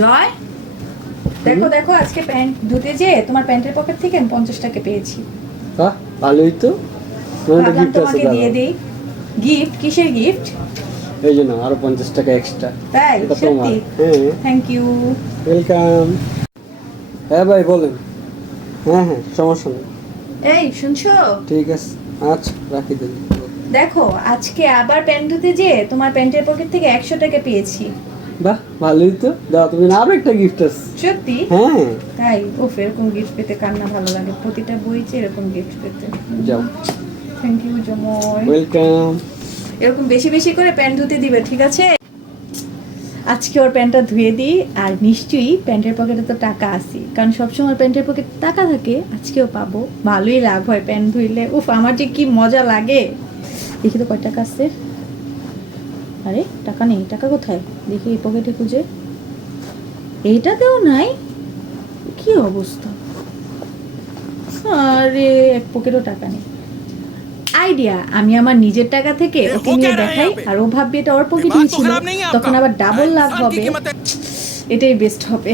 জয়? দেখো দেখো আজকে প্যান্ট ধুতে যে তোমার প্যান্টের পকেট থেকে আমি পঞ্চাশ টাকা পেয়েছি। বাহ ভালোই তো। ভাবলাম তোমাকে দিয়ে দিই। গিফট কিসের গিফট এই জন্য আরও পঞ্চাশ টাকা এক্সট্রা তাই? সত্যি? হ্যাঁ। থ্যাংক ইউ ওয়েলকাম হ্যাঁ ভাই বলেন। হ্যাঁ হ্যাঁ সমস্যা নেই। এই শুনছো? ঠিক আছে আচ্ছা রাখি দিন দেখো আজকে আবার প্যান্ট ধুতে যে তোমার প্যান্টের পকেট থেকে একশো টাকা পেয়েছি। বাহ ভালোই তো। দাও তুমি আরও একটা গিফট আছে। সত্যি? হ্যাঁ। তাই? ও এরকম গিফট পেতে ভালো লাগে? প্রতিটা বইতে এরকম গিফট পেতে। যাও। থ্যাংক ইউ জময় ওয়েলকাম এরকম বেশি বেশি করে প্যান্ট ধুতে দিবে ঠিক আছে? আজকে ওর প্যান্টটা ধুয়ে দিই আর নিশ্চয়ই প্যান্টের পকেটে তো টাকা আছে কারণ সবসময় প্যান্টের পকেটে টাকা থাকে আজকেও পাবো। ভালোই লাভ হয় প্যান্ট ধুইলে। উফ আমার যে কি মজা লাগে। দেখি তো কয় টাকা আছে? আরে টাকা নেই টাকা কোথায়? দেখি এই পকেটে খুঁজে। এইটাতেও নাই? কি অবস্থা? আরে এক পকেটও টাকা নেই। আইডিয়া আমি আমার নিজের টাকা থেকে ওকে নিয়ে দেখাই আর ও ভাববে এটা ওর পকেটেই ছিল। তখন আবার ডাবল লাভ হবে। এটাই বেস্ট হবে।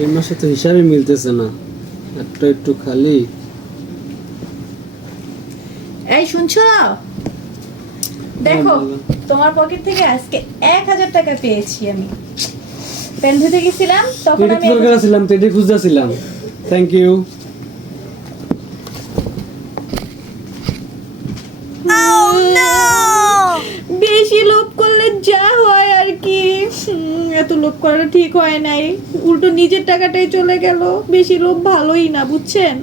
এই মাসে তো হিসাবে মিলতেছে না। একটা একটু খালি। এই শুনছো? দেখো তোমার পকেট থেকে আজকে এক হাজার টাকা পেয়েছি আমি। প্যান্ট ধুতে গেছিলাম তখন আমি ছিলাম? পেটে খুঁজতেছিলাম। থ্যাংক ইউ বেশি লোভ করলে যা হয় আর কি। হুম, এত লোভ করাটা ঠিক হয় নাই। উল্টো নিজের টাকাটাই চলে গেল। বেশি লোভ ভালোই না বুঝছেন?